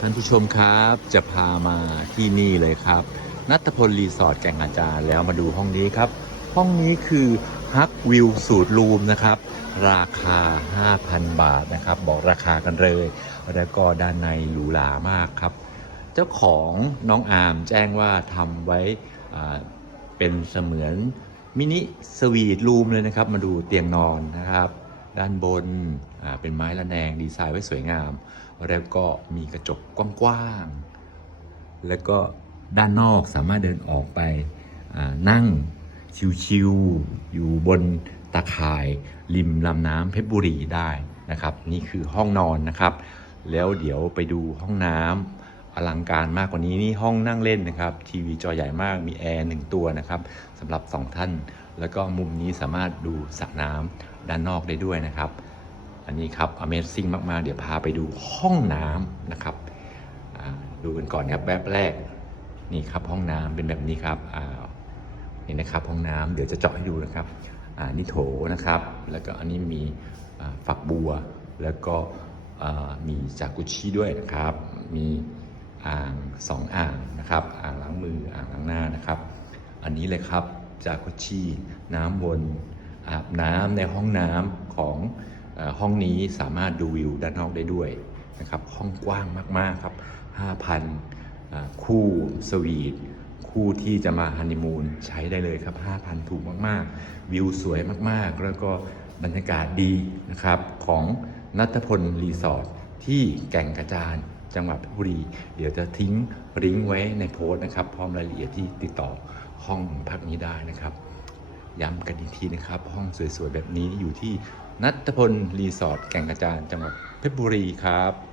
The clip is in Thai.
ท่านผู้ชมครับจะพามาที่นี่เลยครับ นัทพลรีสอร์ทแก่งอาจารย์แล้วมาดูห้องนี้ครับ ห้องนี้คือฮักวิวสูตรรูมนะครับ ราคา 5,000 บาทนะครับ บอกราคากันเลยแล้วก็ด้านในหรูหรามากครับ เจ้าของน้องอามแจ้งว่าทำไว้เป็นเสมือนมินิสวีทรูมเลยนะครับ มาดูเตียงนอนนะครับ ด้านบนเป็นไม้ระแนงดีไซน์ไว้สวยงาม แล้วก็มีกระจกกว้างๆ แล้วก็ด้านนอกสามารถเดินออกไปนั่งชิวๆอยู่บนตะข่ายริมลำน้ำเพชรบุรีได้นะครับ นี่คือห้องนอนนะครับ แล้วเดี๋ยวไปดูห้องน้ำ อลังการมากกว่านี้นี่ห้องนั่งเล่นนะครับ ทีวีจอใหญ่มากมีแอร์หนึ่งตัวนะครับสำหรับสองท่าน แล้วก็มุมนี้สามารถดูสระน้ำด้านนอกได้ด้วยนะครับ อันนี้ครับ Amazing มากๆ เดี๋ยวพาไปดูห้องน้ำนะครับดูกันก่อนครับแบบแรกนี่ครับห้องน้ำเป็นแบบนี้ครับนี่นะครับห้องน้ำเดี๋ยวจะเจาะให้ดูนะครับนี่โถนะครับ แล้วก็อันนี้มีฝักบัวแล้วก็มีจากุชิด้วยนะครับ มี สองอ่างนะครับ อ่างล้างมืออ่างล้างหน้านะครับ อันนี้เลยครับจากุชิน้ำวนอาบน้ำในห้องน้ำของอห้องนี้สามารถดูวิวด้านนอกได้ด้วยนะครับ ห้องกว้างมาก ๆ ครับ 5,000 คู่สวีทคู่ที่จะมาฮันนีมูนใช้ได้เลยครับ 5,000 ถูกมาก ๆ วิวสวยมาก ๆ แล้วก็บรรยากาศดีนะครับ ของนัทพลรีสอร์ทที่แก่งกระจาน จังหวัดเพชรบุรี เดี๋ยวจะทิ้งลิงก์ไว้ในโพสต์นะครับ พร้อมรายละเอียดที่ติดต่อห้องพักนี้ได้นะครับ ย้ำกันอีกทีนะครับ ห้องสวยๆแบบนี้อยู่ที่นัทพลรีสอร์ทแก่งกระจานจังหวัดเพชรบุรีครับ